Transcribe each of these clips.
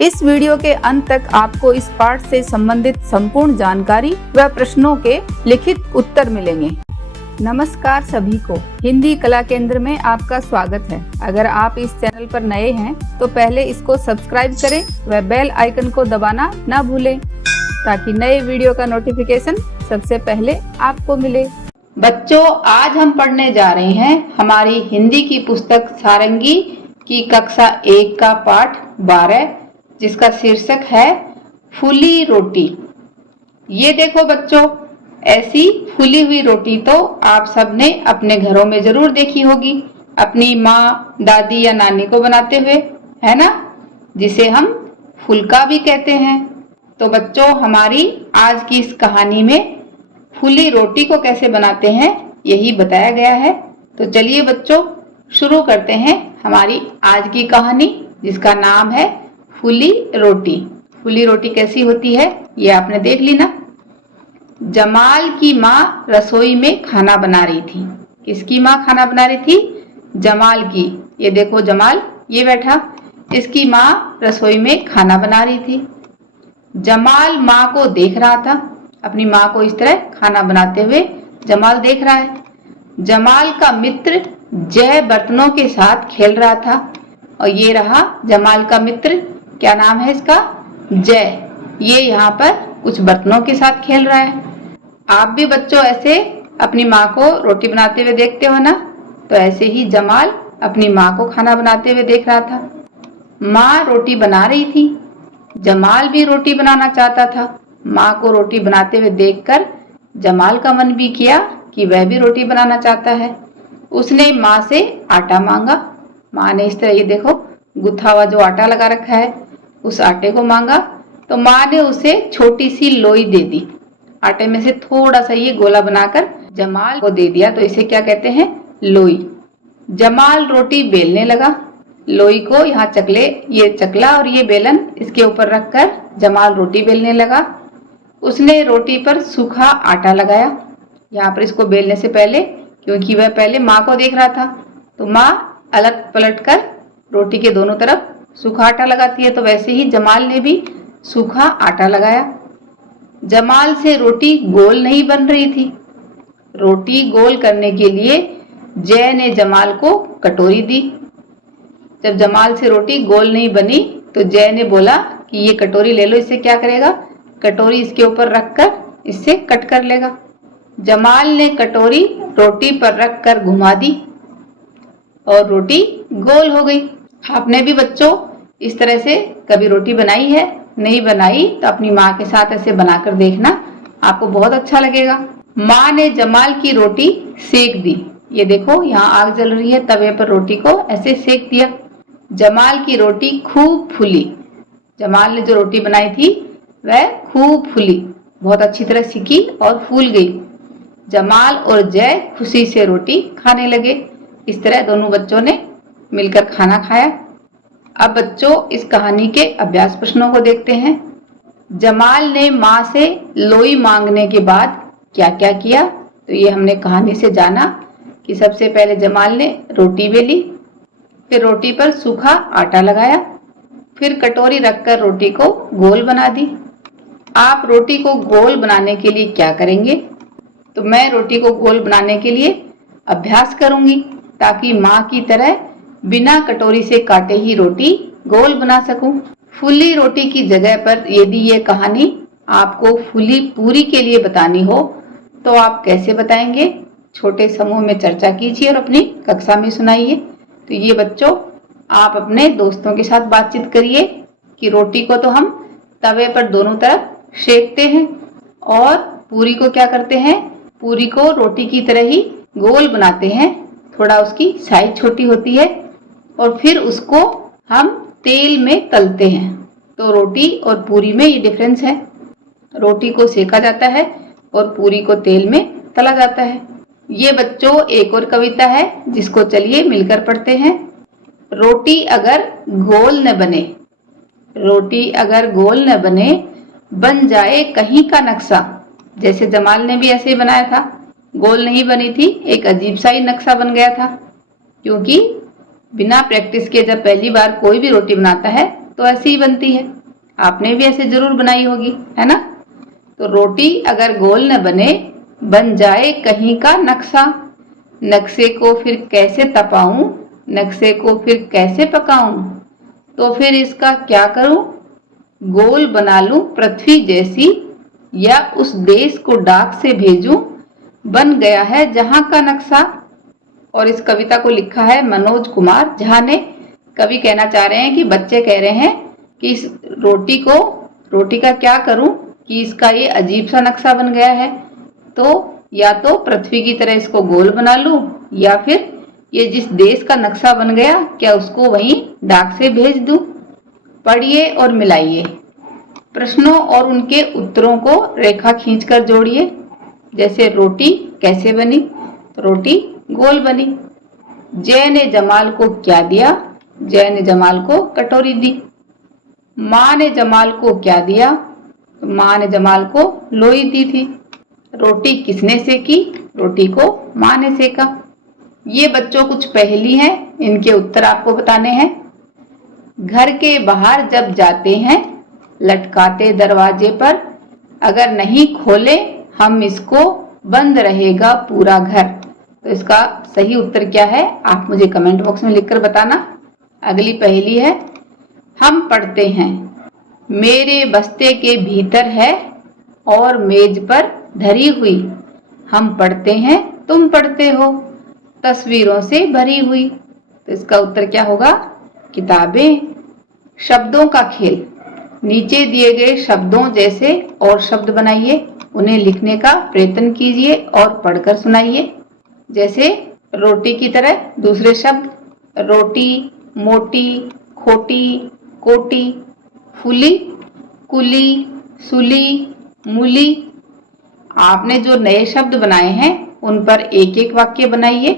इस वीडियो के अंत तक आपको इस पाठ से संबंधित संपूर्ण जानकारी व प्रश्नों के लिखित उत्तर मिलेंगे। नमस्कार सभी को, हिंदी कला केंद्र में आपका स्वागत है। अगर आप इस चैनल पर नए हैं तो पहले इसको सब्सक्राइब करें व बेल आइकन को दबाना ना भूलें ताकि नए वीडियो का नोटिफिकेशन सबसे पहले आपको मिले। बच्चों, आज हम पढ़ने जा रहे हैं हमारी हिंदी की पुस्तक सारंगी की कक्षा 1 का पाठ 12, जिसका शीर्षक है फूली रोटी। ये देखो बच्चों, ऐसी फूली हुई रोटी तो आप सबने अपने घरों में जरूर देखी होगी, अपनी माँ, दादी या नानी को बनाते हुए, है ना, जिसे हम फुलका भी कहते हैं। तो बच्चों, हमारी आज की इस कहानी में फूली रोटी को कैसे बनाते हैं यही बताया गया है। तो चलिए बच्चों, शुरू करते हैं हमारी आज की कहानी, जिसका नाम है फूली रोटी। फूली रोटी कैसी होती है ये आपने देख ली ना। जमाल की माँ रसोई में खाना बना रही थी। किसकी माँ खाना बना रही थी? जमाल की। ये देखो जमाल ये बैठा, इसकी माँ रसोई में खाना बना रही थी। जमाल माँ को देख रहा था, अपनी माँ को इस तरह खाना बनाते हुए जमाल देख रहा है। जमाल का मित्र जय बर्तनों के साथ खेल रहा था, और ये रहा जमाल का मित्र। क्या नाम है इसका? जय। ये यहाँ पर कुछ बर्तनों के साथ खेल रहा है। आप भी बच्चों ऐसे अपनी माँ को रोटी बनाते हुए देखते हो ना, तो ऐसे ही जमाल अपनी माँ को खाना बनाते हुए देख रहा था। माँ रोटी बना रही थी, जमाल भी रोटी बनाना चाहता था। माँ को रोटी बनाते हुए देखकर जमाल का मन भी किया कि वह भी रोटी बनाना चाहता है। उसने माँ से आटा मांगा। माँ ने इस तरह ये देखो गुथा हुआ जो आटा लगा रखा है, उस आटे को मांगा। तो माँ ने उसे छोटी सी लोई दे दी। आटे में से थोड़ा सा ये गोला बनाकर जमाल को दे दिया, तो इसे क्या कहते हैं? लोई। जमाल रोटी बेलने लगा। लोई को यहाँ ये चकला और ये बेलन इसके ऊपर रखकर जमाल रोटी बेलने लगा। उसने रोटी पर सूखा आटा लगाया। यहाँ पर इसको बेलने से पहले, क्योंकि वह पहले माँ को देख रहा था, तो माँ अलट पलट कर रोटी के दोनों तरफ सूखा आटा लगाती है, तो वैसे ही जमाल ने भी सूखा आटा लगाया। जमाल से रोटी गोल नहीं बन रही थी। रोटी गोल करने के लिए जय ने जमाल को कटोरी दी। जब जमाल से रोटी गोल नहीं बनी तो जय ने बोला कि ये कटोरी ले लो, इससे क्या करेगा? कटोरी इसके ऊपर रखकर इससे कट कर लेगा। जमाल ने कटोरी रोटी पर रखकर घुमा दी और रोटी गोल हो गई। आपने भी बच्चों इस तरह से कभी रोटी बनाई है? नहीं बनाई तो अपनी माँ के साथ ऐसे बनाकर देखना, आपको बहुत अच्छा लगेगा। माँ ने जमाल की रोटी सेक दी। ये देखो यहाँ आग जल रही है, तवे पर रोटी को ऐसे सेक दिया। जमाल की रोटी खूब फूली। जमाल ने जो रोटी बनाई थी वह खूब फूली, बहुत अच्छी तरह सिकी और फूल गई। जमाल और जय खुशी से रोटी खाने लगे। इस तरह दोनों बच्चों ने मिलकर खाना खाया। अब बच्चों इस कहानी के अभ्यास प्रश्नों को देखते हैं। जमाल ने माँ से लोई मांगने के बाद क्या क्या किया? तो ये हमने कहानी से जाना कि सबसे पहले जमाल ने रोटी बेली, फिर रोटी पर सूखा आटा लगाया, फिर कटोरी रखकर रोटी को गोल बना दी। आप रोटी को गोल बनाने के लिए क्या करेंगे? तो मैं रोटी को गोल बनाने के लिए अभ्यास करूंगी, ताकि माँ की तरह बिना कटोरी से काटे ही रोटी गोल बना सकूं। फूली रोटी की जगह पर यदि ये कहानी आपको फूली पूरी के लिए बतानी हो तो आप कैसे बताएंगे? छोटे समूह में चर्चा कीजिए और अपनी कक्षा में सुनाइए। तो ये बच्चों आप अपने दोस्तों के साथ बातचीत करिए कि रोटी को तो हम तवे पर दोनों तरफ सेकते हैं और पूरी को क्या करते हैं? पूरी को रोटी की तरह ही गोल बनाते हैं। थोड़ा उसकी साइज छोटी होती है और फिर उसको हम तेल में तलते हैं। तो रोटी और पूरी में ये डिफरेंस है। रोटी को सेका जाता है और पूरी को तेल में तला जाता है। ये बच्चों एक और कविता है जिसको चलिए मिलकर पढ़ते हैं। रोटी अगर गोल न बने, रोटी अगर गोल न बने, बन जाए कहीं का नक्शा। जैसे जमाल ने भी ऐसे ही बनाया था, गोल नहीं बनी थी, एक अजीब सा ही नक्शा बन गया था। क्योंकि बिना प्रैक्टिस के जब पहली बार कोई भी रोटी बनाता है तो ऐसे ही बनती है। आपने भी ऐसे जरूर बनाई होगी, है ना। तो रोटी अगर गोल न बने, बन जाए कहीं का नक्शा। नक्शे को फिर कैसे तपाऊं, नक्शे को फिर कैसे पकाऊं, तो फिर इसका क्या करूं। गोल बना लूं पृथ्वी जैसी, या उस देश को डाक से भेजूं, बन गया है जहां का नक्शा। और इस कविता को लिखा है मनोज कुमार झा ने। कवि कहना चाह रहे हैं कि बच्चे कह रहे हैं कि इस रोटी का क्या करूं कि इसका ये अजीब सा नक्शा बन गया है। तो या तो पृथ्वी की तरह इसको गोल बना लूं, या फिर ये जिस देश का नक्शा बन गया क्या उसको वहीं डाक से भेज दूं। पढ़िए और मिलाइए। प्रश्नों और उनके उत्तरों को रेखा खींचकर जोड़िए। जैसे रोटी कैसे बनी, तो रोटी गोल बनी। जय ने जमाल को क्या दिया, जय ने जमाल को कटोरी दी। माँ ने जमाल को क्या दिया, तो माँ ने जमाल को लोई दी थी। रोटी किसने सेकी, रोटी को माँ ने सेका। ये बच्चों कुछ पहेली हैं, इनके उत्तर आपको बताने हैं। घर के बाहर जब जाते हैं, लटकाते दरवाजे पर, अगर नहीं खोले हम इसको, बंद रहेगा पूरा घर। तो इसका सही उत्तर क्या है, आप मुझे कमेंट बॉक्स में लिखकर बताना। अगली पहेली है, हम पढ़ते हैं, मेरे बस्ते के भीतर है और मेज पर धरी हुई। हम पढ़ते हैं तुम पढ़ते हो, तस्वीरों से भरी हुई। तो इसका उत्तर क्या होगा, किताबें। शब्दों का खेल, नीचे दिए गए शब्दों जैसे और शब्द बनाइए, उन्हें लिखने का प्रयत्न कीजिए और पढ़कर सुनाइए। जैसे रोटी की तरह दूसरे शब्द, रोटी, मोटी, खोटी, कोटी, फूली, कुली, सुली, मूली। आपने जो नए शब्द बनाए हैं उन पर एक एक वाक्य बनाइए।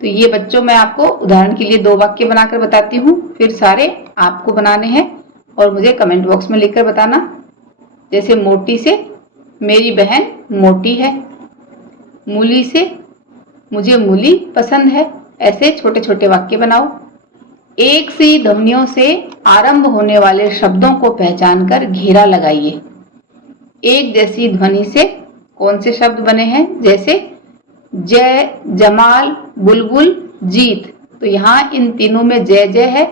तो ये बच्चों मैं आपको उदाहरण के लिए 2 वाक्य बनाकर बताती हूँ, फिर सारे आपको बनाने हैं और मुझे कमेंट बॉक्स में लिखकर बताना। जैसे मोटी से, मेरी बहन मोटी है। मूली से, मुझे मूली पसंद है। ऐसे छोटे छोटे वाक्य बनाओ। एक सी ध्वनियों से आरंभ होने वाले शब्दों को पहचानकर घेरा लगाइए। एक जैसी ध्वनि से कौन से शब्द बने हैं, जैसे जय, जमाल, बुलबुल, जीत। तो यहाँ इन तीनों में जय जय है,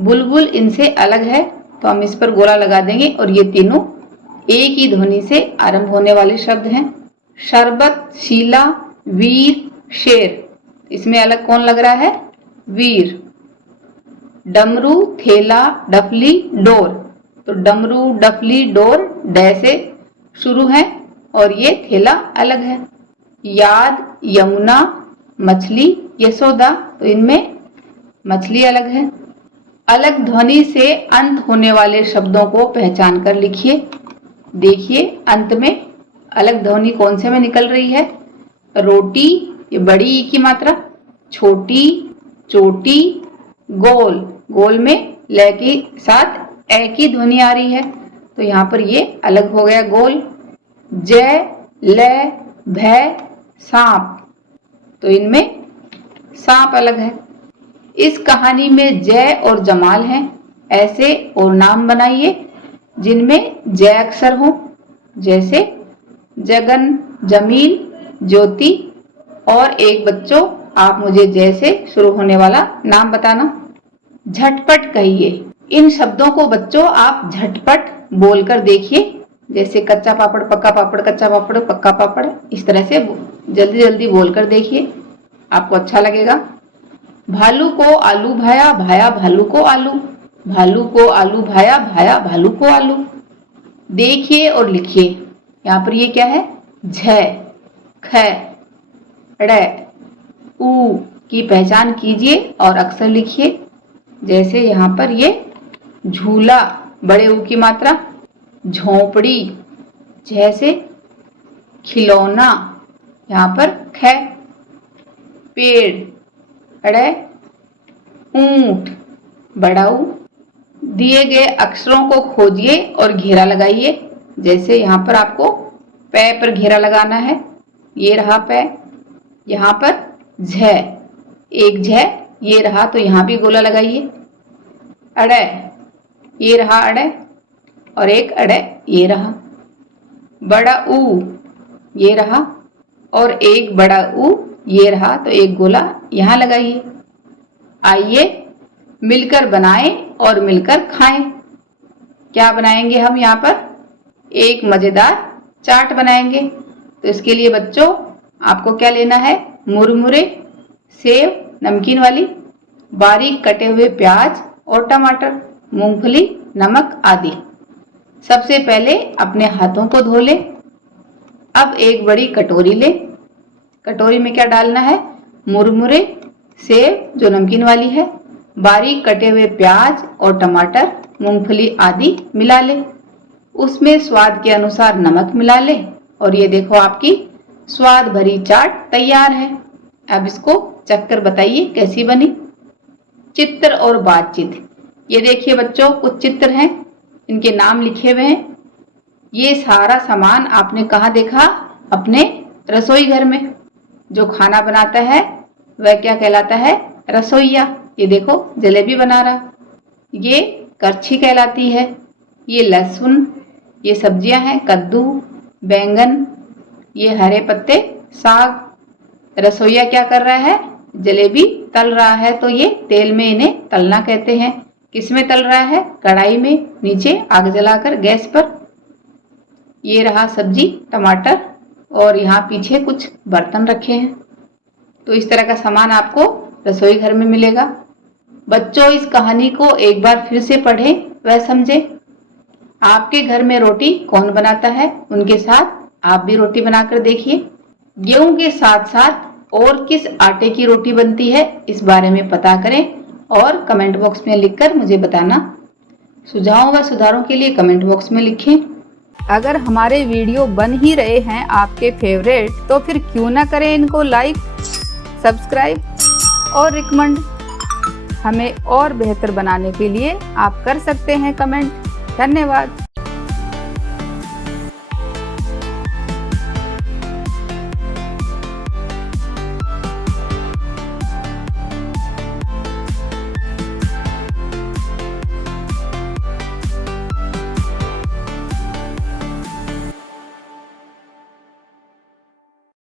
बुलबुल इनसे अलग है, तो हम इस पर गोला लगा देंगे और ये तीनों एक ही ध्वनि से आरंभ होने वाले शब्द हैं। शरबत, शीला, वीर, शेर, इसमें अलग कौन लग रहा है, वीर। डमरू, थेला, डफली, डोर, तो डमरू, डफली, डोर डे से शुरू है और ये थेला अलग है। याद, यमुना, मछली, यशोदा, तो इनमें मछली अलग है। अलग ध्वनि से अंत होने वाले शब्दों को पहचान कर लिखिए। देखिए अंत में अलग ध्वनि कौन से में निकल रही है। रोटी, ये बड़ी ई की मात्रा, छोटी, चोटी, गोल, गोल में ल के साथ ए की ध्वनि आ रही है, तो यहाँ पर ये अलग हो गया गोल। जय, ल, भय, सांप, तो इनमें सांप अलग है। इस कहानी में जय और जमाल हैं। ऐसे और नाम बनाइए जिनमें जय अक्षर हो, जैसे जगन, जमील, ज्योति। और एक बच्चों आप मुझे जय से शुरू होने वाला नाम बताना। झटपट कहिए। इन शब्दों को बच्चों आप झटपट बोलकर देखिए, जैसे कच्चा पापड़, पक्का पापड़, कच्चा पापड़, पक्का पापड़, इस तरह से जल्दी जल्दी बोलकर देखिए, आपको अच्छा लगेगा। भालू को आलू भाया, भाया भालू को आलू, भालू को आलू भाया, भाया भालू को आलू। देखिए और लिखिए। यहाँ पर ये क्या है, झ, ख, ड़, ऊ की पहचान कीजिए और अक्षर लिखिए। जैसे यहाँ पर ये झूला, बड़े ऊ की मात्रा, झोंपड़ी, झ से खिलौना, यहाँ पर ख, पेड़, अड़, ऊंट, बड़ा ऊ। दिए गए अक्षरों को खोजिए और घेरा लगाइए। जैसे यहाँ पर आपको पै पर घेरा लगाना है, ये रहा पै। यहाँ पर झ, एक झ ये रहा, तो यहाँ भी गोला लगाइए। अड़, ये रहा अड़े और एक अड़े ये रहा। बड़ा ऊ ये रहा और एक बड़ा ऊ ये रहा, तो एक गोला यहाँ लगाइए। आइए मिलकर बनाएं और मिलकर खाएं। क्या बनाएंगे हम यहाँ पर? एक मजेदार चाट बनाएंगे। तो इसके लिए बच्चों आपको क्या लेना है? मुरमुरे, सेव नमकीन वाली, बारीक कटे हुए प्याज और टमाटर, मूंगफली, नमक आदि। सबसे पहले अपने हाथों को धो लें। अब एक बड़ी कटोरी लें। कटोरी में क्या डालना है? मुरमुरे, सेव जो नमकीन वाली है, बारीक कटे हुए प्याज और टमाटर, मूंगफली आदि मिला लें। उसमें स्वाद के अनुसार नमक मिला लें और ये देखो आपकी स्वाद भरी चाट तैयार है। अब इसको चखकर बताइए कैसी बनी। चित्र और बातचीत। ये देखिए बच्चों, कुछ चित्र हैं, इनके नाम लिखे हुए हैं। ये सारा सामान आपने कहाँ देखा? अपने रसोई घर में। जो खाना बनाता है वह क्या कहलाता है? रसोइया। ये देखो जलेबी बना रहा, ये करछी कहलाती है। ये लहसुन, ये सब्जियां हैं, कद्दू, बैंगन, ये हरे पत्ते, साग। रसोइया क्या कर रहा है? जलेबी तल रहा है, तो ये तेल में इन्हें तलना कहते हैं। किसमें तल रहा है? कढ़ाई में, नीचे आग जलाकर गैस पर। ये रहा सब्जी, टमाटर, और यहाँ पीछे कुछ बर्तन रखे हैं। तो इस तरह का सामान आपको रसोई घर में मिलेगा। बच्चों इस कहानी को एक बार फिर से पढ़ें व समझें। आपके घर में रोटी कौन बनाता है? उनके साथ आप भी रोटी बनाकर देखिए। गेहूं के साथ साथ और किस आटे की रोटी बनती है, इस बारे में पता करें और कमेंट बॉक्स में लिखकर मुझे बताना। सुझावों व सुधारों के लिए कमेंट बॉक्स में लिखें। अगर हमारे वीडियो बन ही रहे हैं आपके फेवरेट, तो फिर क्यों ना करें इनको लाइक, सब्सक्राइब और रिकमेंड। हमें और बेहतर बनाने के लिए आप कर सकते हैं कमेंट। धन्यवाद।